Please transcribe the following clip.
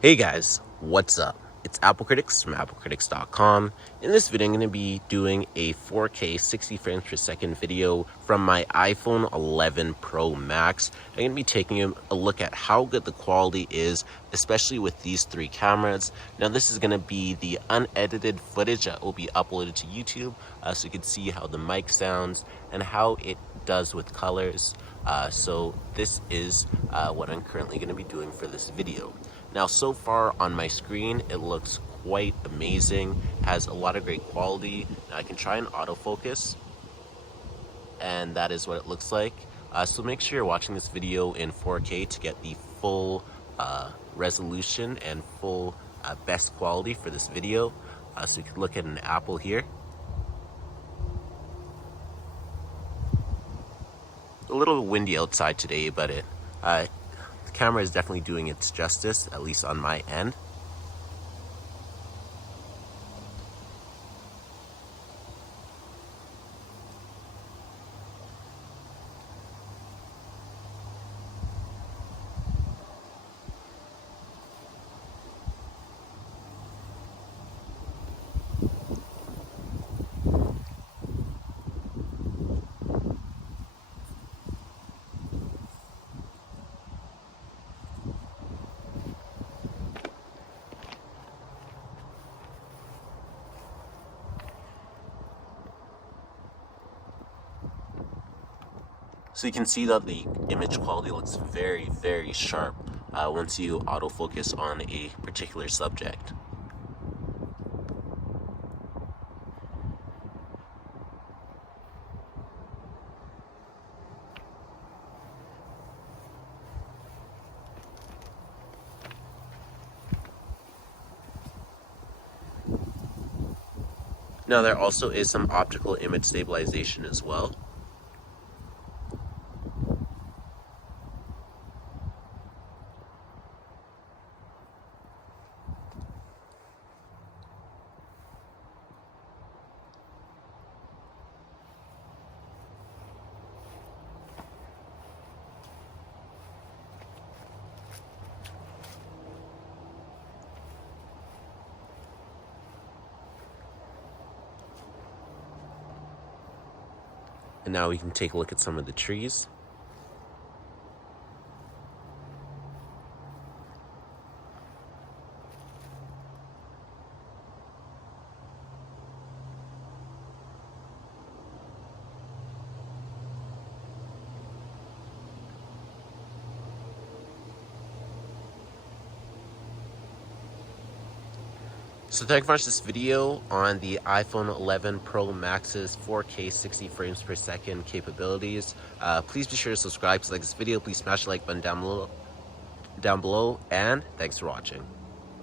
Hey guys, what's up? It's Apple Critics from applecritics.com. In this video, I'm going to be doing a 4K 60 frames per second video from my iPhone 11 Pro Max. I'm going to be taking a look at how good the quality is, especially with these three cameras. Now, this is going to be the unedited footage that will be uploaded to YouTube, so you can see how the mic sounds and how it does with colors. So this is what I'm currently going to be doing for this video. Now, so far on my screen, it looks quite amazing, has a lot of great quality. Now I can try and autofocus, and that is what it looks like. So make sure you're watching this video in 4K to get the full resolution and full best quality for this video. So you can look at an apple here. A little windy outside today, but the camera is definitely doing its justice, at least on my end. So you can see that the image quality looks very, very sharp once you autofocus on a particular subject. Now there also is some optical image stabilization as well. And now we can take a look at some of the trees. So thank you for watching this video on the iPhone 11 Pro Max's 4K 60 frames per second capabilities. Please be sure to subscribe to like this video. Please smash the like button down below, and thanks for watching.